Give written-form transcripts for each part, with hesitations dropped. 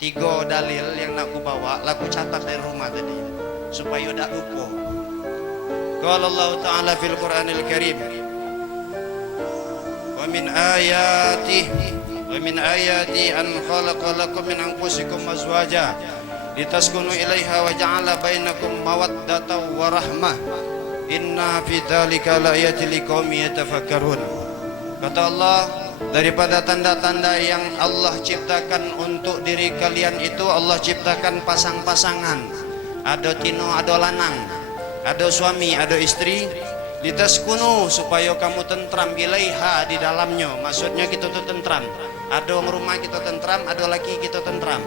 Tiga dalil yang nak ku bawa laku catat dari rumah tadi supaya tak lupa. Qala Allah Ta'ala fil Qur'anil Karim, wa min ayati an khalaqa lakum min anfusikum azwaja litaskunu ilaiha wa ja'ala bainakum mawaddatan wa rahmah inna fi dzalika laayatil liqaumin yatafakkarun. Kata Allah, daripada tanda-tanda yang Allah ciptakan untuk diri kalian itu Allah ciptakan pasang-pasangan, ada tino, ada lanang, ada suami, ada istri, litaskunu supaya kamu tentram ilaiha di dalamnya. Maksudnya kita tuh tentram, ada rumah kita tentram, ada laki kita tentram.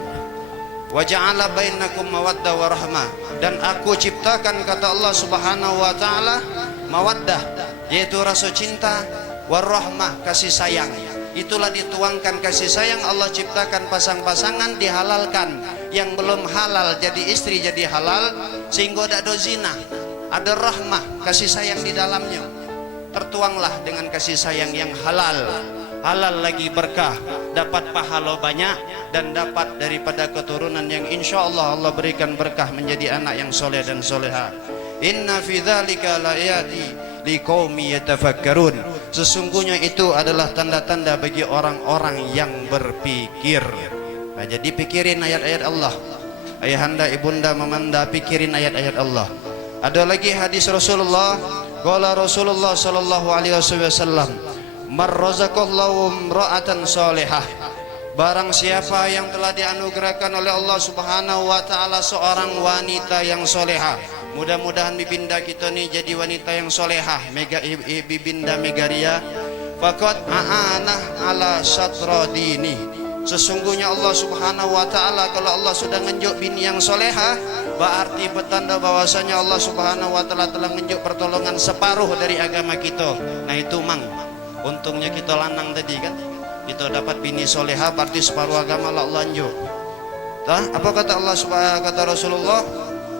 Wa ja'ala bainakum mawaddah wa rahmah, dan aku ciptakan kata Allah Subhanahu wa taala mawaddah, yaitu rasa cinta, warahmah kasih sayang. Itulah dituangkan kasih sayang. Allah ciptakan pasang-pasangan, dihalalkan yang belum halal jadi istri jadi halal, sehingga tidak ada zina, ada rahmah kasih sayang di dalamnya. Tertuanglah dengan kasih sayang yang halal, halal lagi berkah, dapat pahala banyak dan dapat daripada keturunan yang insya Allah Allah berikan berkah menjadi anak yang soleh dan soleha. Inna fi dzalika laayati liqaumi yatafakkarun. Sesungguhnya itu adalah tanda-tanda bagi orang-orang yang berpikir. Nah, jadi pikirin ayat-ayat Allah. Ayahanda ibunda memanda, pikirin ayat-ayat Allah. Ada lagi hadis Rasulullah, qala Rasulullah sallallahu alaihi wasallam, marrazaqallahu imra'atan salihah. Barang siapa yang telah dianugerahkan oleh Allah Subhanahu wa taala seorang wanita yang solehah. Mudah-mudahan bibinda kita ni jadi wanita yang solehah, bibinda Megaria. Faqad a'anah ala syatradini. Sesungguhnya Allah Subhanahu wa taala kalau Allah sudah ngenjuk bini yang solehah, berarti petanda bahwasanya Allah Subhanahu wa taala telah ngenjuk pertolongan separuh dari agama kita. Nah itu mang, untungnya kita lanang tadi kan, kita dapat bini solehah, berarti separuh agama Allah njuk. Apa kata Allah Subhanahu, kata Rasulullah,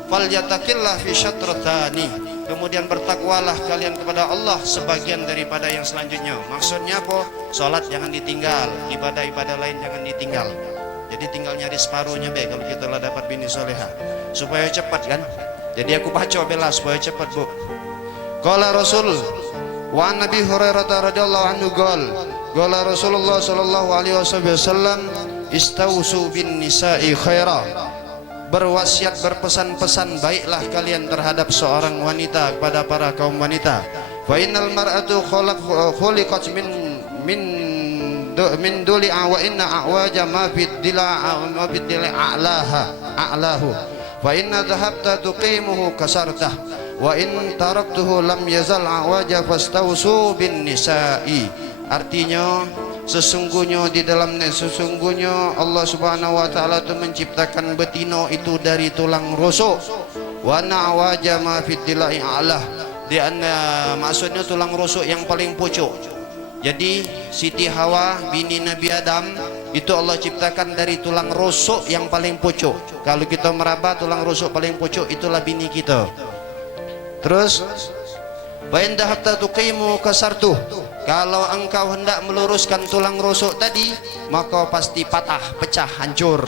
falyattaqillah fi syatratani. Kemudian bertakwalah kalian kepada Allah sebagian daripada yang selanjutnya. Maksudnya apa? Salat jangan ditinggal, ibadah-ibadah lain jangan ditinggal. Jadi tinggal nyari separuhnya be kalau kita lah dapat bini soleha, supaya cepat kan. Jadi aku baca bela supaya cepat bu. Qala Rasul wa Nabi Hurairah radhiyallahu anhu qala Rasulullah sallallahu alaihi wasallam istausu bin nisa'i khaira. Berwasiat, berpesan-pesan baiklah kalian terhadap seorang wanita kepada para kaum wanita. Fa innal mar'atu khuliqat min duli'a wa inna a'waja ma bid a'lahu. Fa inna dhahabta tuqimuhu kasartah wa in taraktuhu lam yazal a'waja fastausu bin nisa'i. Artinya sesungguhnya Allah Subhanahu wa taala itu menciptakan betina itu dari tulang rusuk. Wa na'waja ma fid dilai a'lah. Maksudnya tulang rusuk yang paling pucuk. Jadi Siti Hawa bini Nabi Adam itu Allah ciptakan dari tulang rusuk yang paling pucuk. Kalau kita meraba tulang rusuk paling pucuk itulah bini kita. Terus wa in dhahabta tuqimu kasartuh. Kalau engkau hendak meluruskan tulang rusuk tadi, maka pasti patah, pecah, hancur.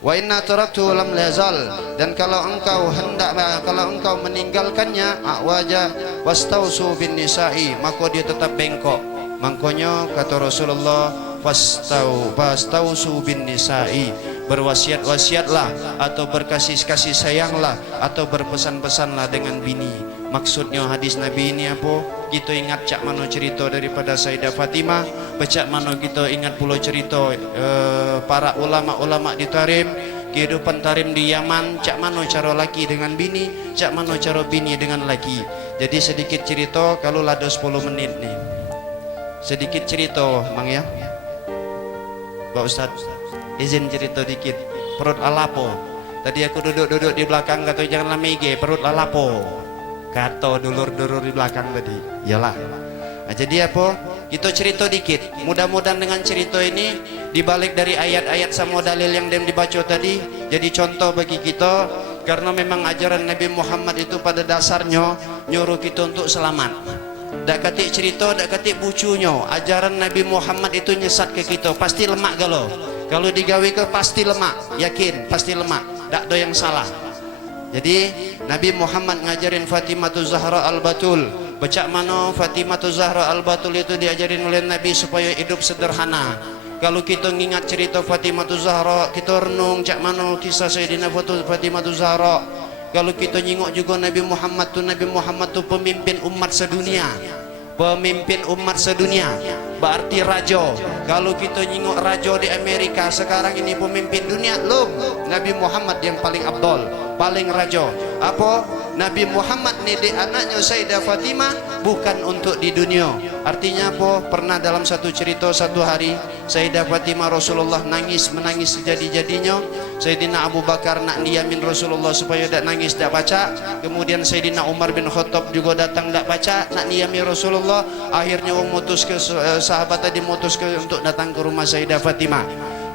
Wa inna taraktu lam lazal. Dan kalau engkau meninggalkannya, awaja wastausu bin nisa'i, maka dia tetap bengkok. Makanya kata Rasulullah, fastausu bin nisa'i, berwasiat-wasiatlah atau berkasih-kasih sayanglah atau berpesan-pesanlah dengan bini. Maksudnya hadis Nabi ini apa? Kita ingat cak mano cerita daripada Sayyidah Fatimah, becak mano kita ingat pula cerita para ulama-ulama di Tarim, kehidupan Tarim di Yaman, cak mano cara laki dengan bini, cak mano cara bini dengan laki. Jadi sedikit cerita, kalau ada 10 menit nih. Sedikit cerita, Mang ya. Pak Ustad, izin cerita dikit. Perut alapo. Tadi aku duduk-duduk di belakang, kata jangan lama ige, perut alapo. Kata dulur-dulur di belakang tadi. Iyalah. Nah, jadi apa? Kita cerita dikit. Mudah-mudahan dengan cerita ini dibalik dari ayat-ayat sama dalil yang dibaca tadi jadi contoh bagi kita, karena memang ajaran Nabi Muhammad itu pada dasarnya nyuruh kita untuk selamat. Dak katik cerita, dak katik bucunya. Ajaran Nabi Muhammad itu nyesat ke kita, pasti lemak galau. Kalau digawe ke pasti lemak, yakin pasti lemak, tak ada yang salah. Jadi Nabi Muhammad ngajarin Fatimatu Zahra Al-Batul. Baca mana Fatimatu Zahra Al-Batul itu diajarin oleh Nabi supaya hidup sederhana. Kalau kita ngingat cerita Fatimatu Zahra, kita renung cak mana kisah Sayyidina Fatimatu Zahra. Kalau kita nyingok juga Nabi Muhammad tu pemimpin umat sedunia. Pemimpin umat sedunia berarti raja. Kalau kita nyingok raja di Amerika sekarang ini pemimpin dunia, loh Nabi Muhammad yang paling abdol, paling raja. Apa? Nabi Muhammad didik anaknya Sayyidah Fatimah bukan untuk di dunia. Artinya apa? Pernah dalam satu cerita satu hari Sayyidah Fatimah Rasulullah menangis sejadi-jadinya. Sayyidina Abu Bakar nak diamin Rasulullah supaya tak nangis, tak baca. Kemudian Sayyidina Umar bin Khattab juga datang tak baca, nak diamin Rasulullah. Akhirnya mutus ke sahabat tadi mutus ke untuk datang ke rumah Sayyidah Fatimah.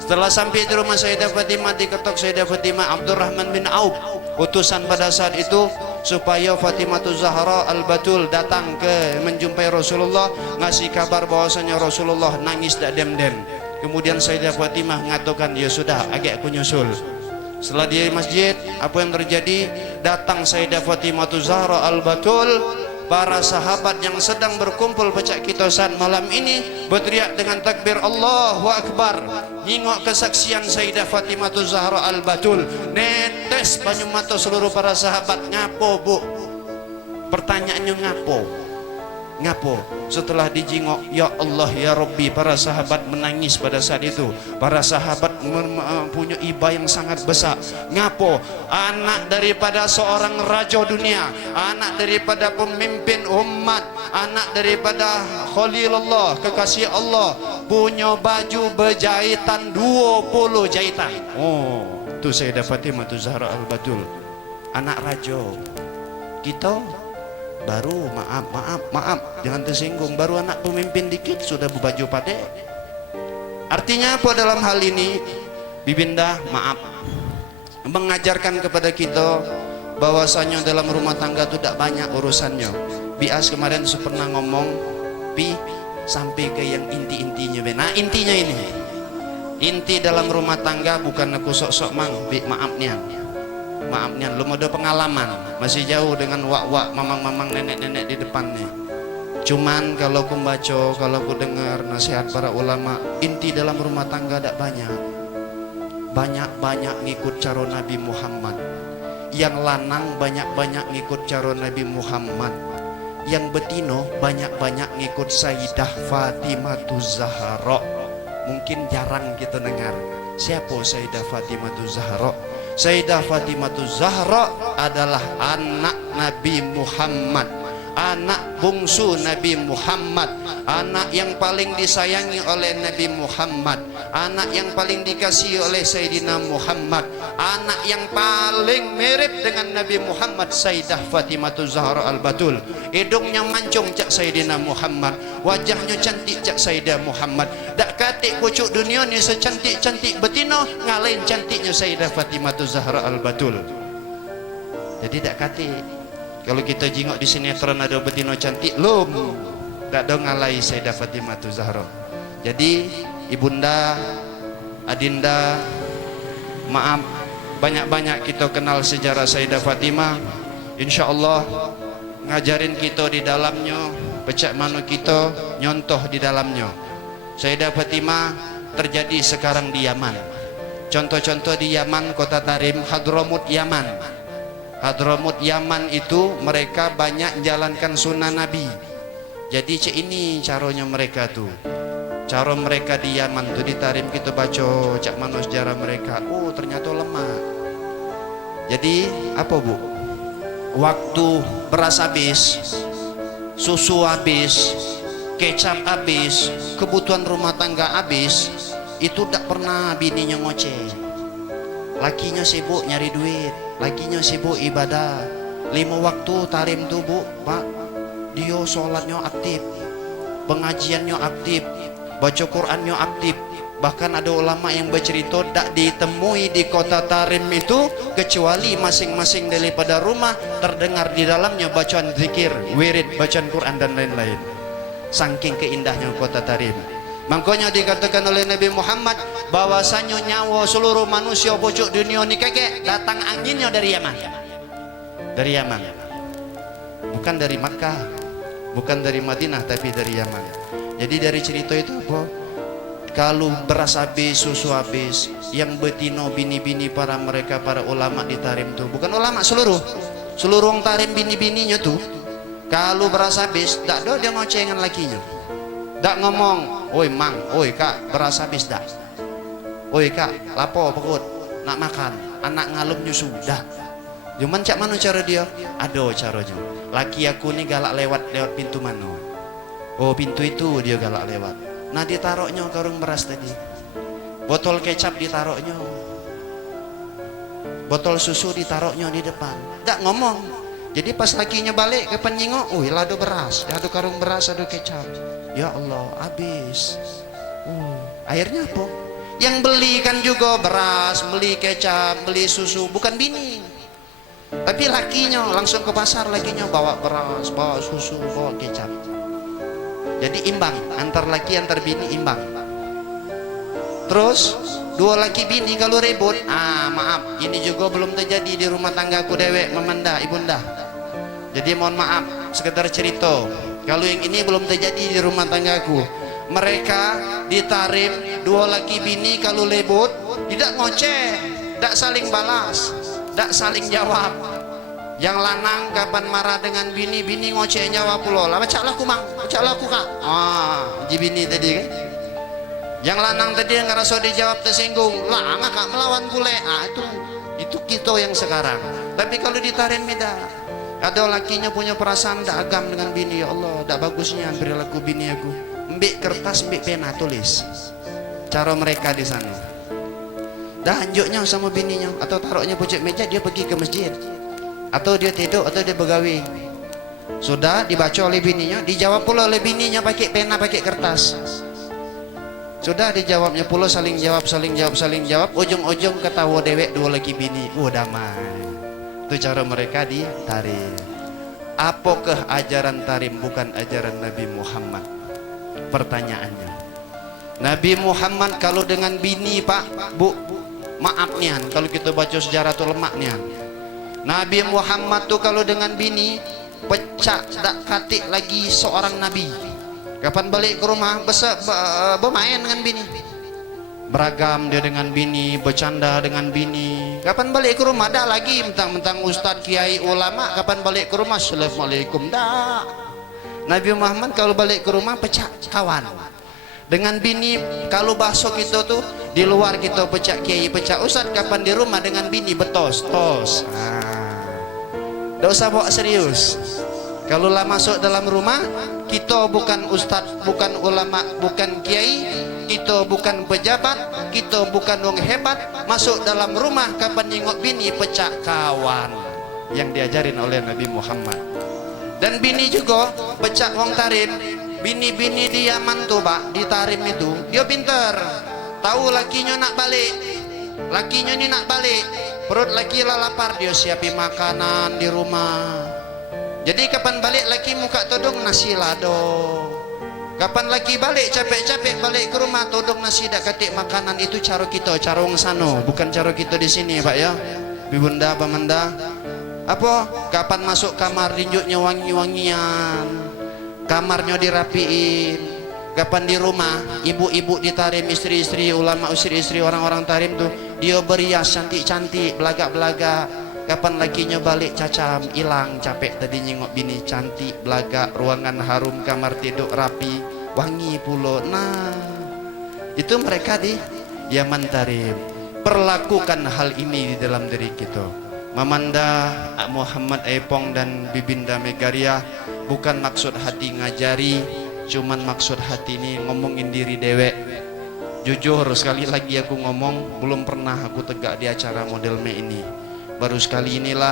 Setelah sampai di rumah Sayyidah Fatimah, diketok Sayyidah Fatimah Abdurrahman bin Auf, utusan pada saat itu supaya Fatimatu Zahra Al-Batul datang ke menjumpai Rasulullah, ngasih kabar bahwasanya Rasulullah nangis tak dem-dem. Kemudian Sayyidah Fatimah mengatakan, ya sudah, agak aku nyusul. Setelah di masjid, apa yang terjadi? Datang Sayyidah Fatimatu Zahra Al-Batul. Para sahabat yang sedang berkumpul pecak kita saat malam ini berteriak dengan takbir Allahu Akbar. Nyingok kesaksian Sayyidah Fatimatu Zahra Al-Batul. Netes banyu mata seluruh para sahabat. Ngapo bu? Pertanyaannya ngapo? Ngapo? Setelah dijingok, ya Allah ya Rabbi, para sahabat menangis pada saat itu. Para sahabat punya iba yang sangat besar. Ngapo? Anak daripada seorang raja dunia, anak daripada pemimpin umat, anak daripada Khalilullah, kekasih Allah, punya baju berjahitan 20 jahitan. Oh, itu Sayyidah Fatimah Zahra Al-Batul, anak raja. Kita baru maaf, jangan tersinggung, baru anak pemimpin dikit sudah berbaju padek. Artinya apa dalam hal ini? Bibinda maaf mengajarkan kepada kita bahwasanya dalam rumah tangga itu tidak banyak urusannya. Bias kemarin pernah ngomong sampai ke yang inti-intinya. Nah intinya ini, inti dalam rumah tangga bukan aku sok-sok mang, maafnya lu ada pengalaman, masih jauh dengan wak-wak, mamang-mamang, nenek-nenek di depannya. Cuman kalau aku baca, kalau aku dengar nasihat para ulama, inti dalam rumah tangga tidak banyak ngikut cara Nabi Muhammad. Yang lanang banyak-banyak ngikut cara Nabi Muhammad. Yang betino banyak-banyak ngikut Sayyidah Fatimah Zahra. Mungkin jarang kita dengar siapa Sayyidah Fatimah Zahra. Sayyidah Fatimah Zahra adalah anak Nabi Muhammad, anak bungsu Nabi Muhammad, anak yang paling disayangi oleh Nabi Muhammad, anak yang paling dikasihi oleh Sayyidina Muhammad, anak yang paling mirip dengan Nabi Muhammad, Sayyidah Fatimah Zahra Al-Batul. Hidungnya mancung cak Sayyidina Muhammad, wajahnya cantik cak Sayyidah Muhammad. Dak katik pucuk dunia ni secantik-cantik betina ngalahin cantiknya Sayyidah Fatimah Zahra Al-Batul. Jadi dak katik. Kalau kita jingok di sinetron ada betina cantik, lum tak ada ngalai Sayyidah Fatimah Zahra. Jadi ibunda, adinda, maaf, banyak-banyak kita kenal sejarah Sayyidah Fatimah. Insya Allah ngajarin kita di dalamnya, pecak mana kita nyontoh di dalamnya. Sayyidah Fatimah terjadi sekarang di Yaman. Contoh-contoh di Yaman, kota Tarim, Hadramut Yaman. Hadramut Yaman itu mereka banyak jalankan sunnah Nabi. Jadi cik ini caranya mereka tuh. Cara mereka di Yaman tuh di Tarim kita baca cak mana sejarah mereka. Oh ternyata lemah. Jadi apa bu? Waktu beras habis, susu habis, kecap habis, kebutuhan rumah tangga habis, itu tak pernah bininya ngoceh. Lakinya sibuk nyari duit, lakinya sibuk ibadah. 5 waktu Tarim tuh bu, pak, dia sholatnya aktif, pengajiannya aktif, baca Qurannya aktif. Bahkan ada ulama yang bercerita tak ditemui di kota Tarim itu kecuali masing-masing daripada rumah terdengar di dalamnya bacaan zikir, wirid, bacaan Quran dan lain-lain. Saking keindahnya kota Tarim. Makanya dikatakan oleh Nabi Muhammad bahwasanya nyawa seluruh manusia pojok dunia ini keke datang anginnya dari Yaman. Dari Yaman. Bukan dari Makkah, bukan dari Madinah, tapi dari Yaman. Jadi dari cerita itu apa? Kalau beras habis, susu habis, yang betino bini-bini para mereka para ulama di Tarim tuh, bukan ulama seluruh orang Tarim bini-bininya tuh, kalau beras habis, tak ada dia ngocengan lakinya, tak ngomong, oi mang, oi kak, beras habis dak, oi kak, lapo pekut, nak makan, anak ngalum nyusu, dak. Cuman cak mana cara dia? Ada caranya. Laki aku nih galak lewat pintu mana? Oh pintu itu dia galak lewat. Nah ditaruhnya karung beras tadi, botol kecap ditaruhnya, botol susu ditaruhnya di depan, tak ngomong. Jadi pas lakinya balik ke penyingok, lado beras, ada karung beras, ada kecap. Ya Allah, habis. Akhirnya apa? Yang beli kan juga beras, beli kecap, beli susu, bukan bini, tapi lakinya langsung ke pasar, lakinya bawa beras, bawa susu, bawa kecap. Jadi imbang, antar laki antar bini imbang. Terus dua laki bini kalau ribut, maaf, ini juga belum terjadi di rumah tanggaku dewek memanda ibunda. Jadi mohon maaf, sekedar cerita. Kalau yang ini belum terjadi di rumah tanggaku. Mereka di Tarim dua laki bini kalau ribut tidak ngoceh, tidak saling balas, tidak saling jawab. Yang lanang kapan marah dengan bini, bini ngoceh jawab pula lah, baca laku mang, baca laku kak. Ji bini tadi kan. Yang lanang tadi yang ngerasa dijawab tersinggung, lah kak melawan bule. Itu kita yang sekarang. Tapi kalau di Tarim beda. Ada lakinya punya perasaan tak agam dengan bini, ya Allah, tak bagusnya perilaku bini aku. Mbik kertas, mbik pena tulis. Cara mereka di sana. Dah anjuknya sama bininya atau taruhnya pojok meja, dia pergi ke masjid. Atau dia tidur atau dia begawi. Sudah dibaca oleh bininya, dijawab pula oleh bininya pakai pena, pakai kertas. Sudah dijawabnya pula, saling jawab, ujung-ujung ketawa dewek dua lagi bini, damai. Itu cara mereka di Tarim. Apakah ajaran Tarim bukan ajaran Nabi Muhammad? Pertanyaannya, Nabi Muhammad kalau dengan bini pak, bu, maaf nian, kalau kita baca sejarah tuh lemak nian. Nabi Muhammad tuh kalau dengan bini pecah tak katik lagi seorang nabi. Kapan balik ke rumah bermain dengan bini, beragam dia dengan bini, bercanda dengan bini. Kapan balik ke rumah dah lagi mentang-mentang ustadz kiai ulama, kapan balik ke rumah assalamualaikum dah. Nabi Muhammad kalau balik ke rumah pecah kawan dengan bini. Kalau bahasa kita tuh di luar kita pecah kiai, pecah ustadz, kapan di rumah dengan bini betos tos. Tidak usah bawa serius. Kalau lah masuk dalam rumah, kita bukan ustadz, bukan ulama, bukan kiai, kita bukan pejabat, kita bukan orang hebat. Masuk dalam rumah kapan nyengok bini pecah kawan, yang diajarin oleh Nabi Muhammad. Dan bini juga pecah wong Tarim. Bini-bini di Yaman tuh pak, di Tarim itu dia pinter, tahu lakinya nak balik, lakinya ini nak balik, perut laki lah lapar, dia siapin makanan di rumah. Jadi kapan balik laki muka todong nasi lado. Kapan laki balik capek-capek balik ke rumah todong nasi dak katik makanan. Itu cara kita, cara wong sano, bukan cara kita di sini pak ya. Bibunda bamanda. Apa? Kapan masuk kamar rinjuknya wangi-wangian, kamarnya dirapiin. Kapan di rumah ibu-ibu di Tarim, istri-istri ulama, istri-istri orang-orang Tarim tuh dia berias cantik-cantik, belagak-belagak. Kapan lakinya balik cacam hilang, capek tadi nyengok bini cantik belagak, ruangan harum, kamar tidur rapi, wangi pulo. Nah itu mereka di Yaman Tarim. Perlakukan hal ini di dalam diri kita. Mamanda Muhammad Epong dan Bibinda Megaria bukan maksud hati ngajari, cuman maksud hati ini ngomongin diri dewek. Jujur sekali lagi aku ngomong, belum pernah aku tegak di acara model ini. Baru sekali inilah,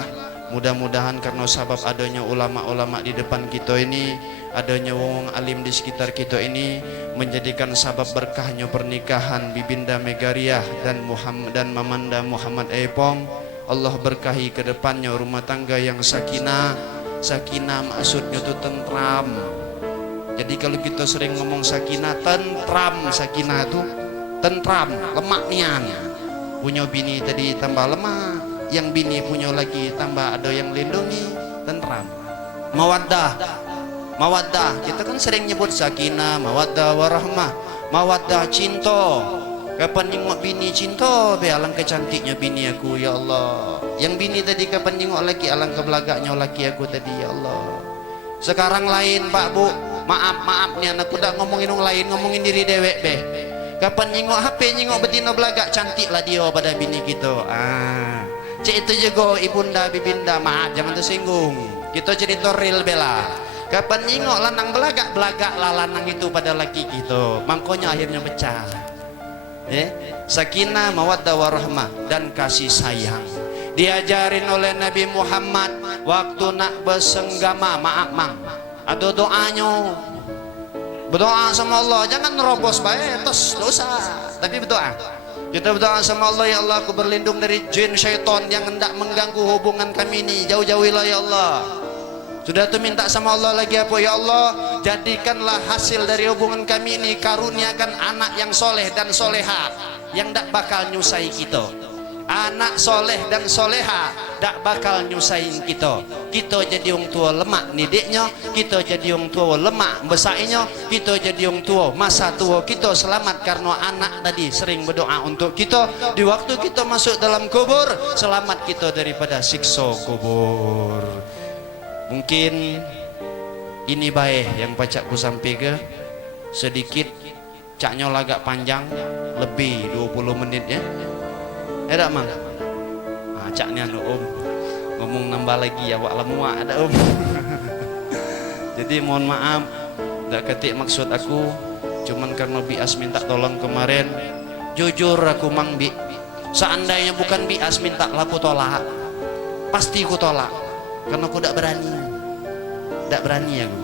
mudah-mudahan karena sabab adanya ulama-ulama di depan kita ini, adanya wong alim di sekitar kita ini, menjadikan sabab berkahnya pernikahan Bibinda Megaria dan Mamanda Muhammad Epong. Allah berkahi ke depannya rumah tangga yang sakinah. Sakinah maksudnya itu tentram, Jadi kalau kita sering ngomong sakinah, tentram, sakinah itu tentram, lemak nian. Punya bini tadi tambah lemah, yang bini punya lagi tambah ada yang lindungi, tentram. Mawaddah, mawaddah, kita kan sering nyebut sakinah, mawaddah warahmah, mawaddah cinta. Kapan nengok bini cinta, be alangkah cantiknya bini aku ya Allah. Yang bini tadi kapan nengok lagi, alangkah belagaknya laki aku tadi ya Allah. Sekarang lain Pak Bu, maaf nih anakku dak ngomongin orang lain, ngomongin diri dewek be. Kapan nyengok HP, nyengok betina belagak, cantik lah dia pada bini kita. Cik itu juga ibunda bibinda, maaf jangan tersinggung. Kita cerita real bela. Kapan nyengok lanang belagak, belagak lah lanang itu pada laki kita. Mangkonya akhirnya pecah. Sakinah, mawaddah warahmah, dan kasih sayang diajarin oleh Nabi Muhammad waktu nak bersenggama. Maaf mang, ada doanya, berdoa sama Allah, jangan nerobos baik terus dosa, tapi berdoa. Kita berdoa sama Allah, ya Allah aku berlindung dari jin syaitan yang hendak mengganggu hubungan kami ini, jauh-jauhilah ya Allah. Sudah tu minta sama Allah lagi apa, ya Allah jadikanlah hasil dari hubungan kami ini, karuniakan anak yang soleh dan soleha yang tak bakal nyusai kita. Anak soleh dan soleha tak bakal nyusahin kita. Kita jadi orang tua lemak nidiknya, kita jadi orang tua lemak besainya, kita jadi orang tua masa tua kita selamat karena anak tadi sering berdoa untuk kita. Di waktu kita masuk dalam kubur, selamat kita daripada siksa kubur. Mungkin ini baik yang pacakku sampai ke sedikit, caknya agak panjang, lebih 20 menit ya. Ada mang? Caknya no om, ngomong nambah lagi ya wak lemua ada om. Jadi mohon maaf, tak ketik maksud aku, cuman karena Bias minta tolong kemarin. Jujur aku mang Bi, seandainya bukan Bias minta lah aku tolak, pasti aku tolak. Karena aku tidak berani aku.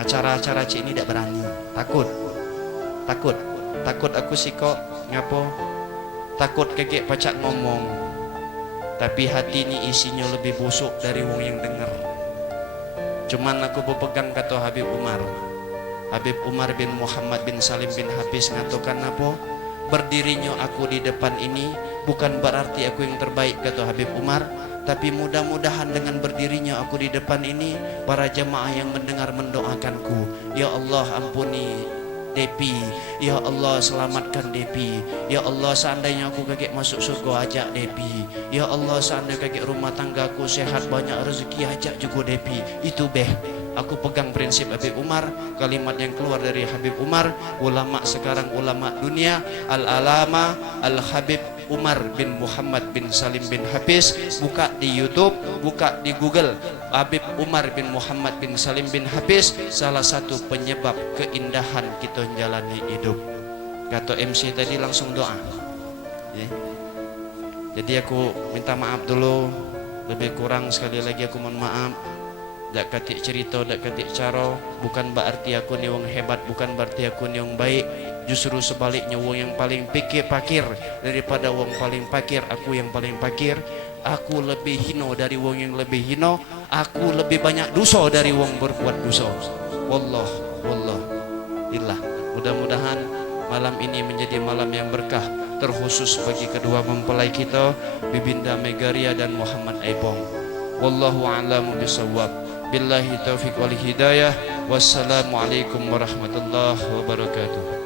Acara-acara cik ini tidak berani, takut aku sih kok ngapo, takut kekek pacak ngomong, tapi hati ini isinya lebih busuk dari wong yang denger. Cuman aku berpegang kata Habib Umar bin Muhammad bin Salim bin Hafiz ngatakan apa, berdirinya aku di depan ini bukan berarti aku yang terbaik kata Habib Umar, tapi mudah-mudahan dengan berdirinya aku di depan ini, para jemaah yang mendengar mendoakanku, ya Allah ampuni Depi, ya Allah selamatkan Depi, ya Allah seandainya aku kakek masuk surga ajak Depi, ya Allah seandainya kakek rumah tanggaku sehat banyak rezeki ajak juga Depi. Itu beh, aku pegang prinsip Habib Umar, kalimat yang keluar dari Habib Umar. Ulama sekarang ulama dunia, Al-Alama Al-Habib Umar bin Muhammad bin Salim bin Hafiz. Buka di YouTube, buka di Google, Habib Umar bin Muhammad bin Salim bin Hafiz, salah satu penyebab keindahan kita menjalani hidup. Kata MC tadi langsung doa ya. Jadi aku minta maaf dulu, lebih kurang sekali lagi aku mohon maaf. Dak katik cerita, dak katik cara, bukan berarti aku ni wong hebat, bukan berarti aku ni wong baik. Justru sebaliknya, wong yang paling pakir daripada wong paling pakir, aku yang paling pakir. Aku lebih hino dari wong yang lebih hino, aku lebih banyak dosa dari wong berbuat dosa. Wallah illah. Mudah-mudahan malam ini menjadi malam yang berkah, terkhusus bagi kedua mempelai kita, Bibinda Megaria dan Muhammad Aibong. Wallahu a'lamu bisawab. Billahi taufiq wal hidayah. Wassalamualaikum warahmatullahi wabarakatuh.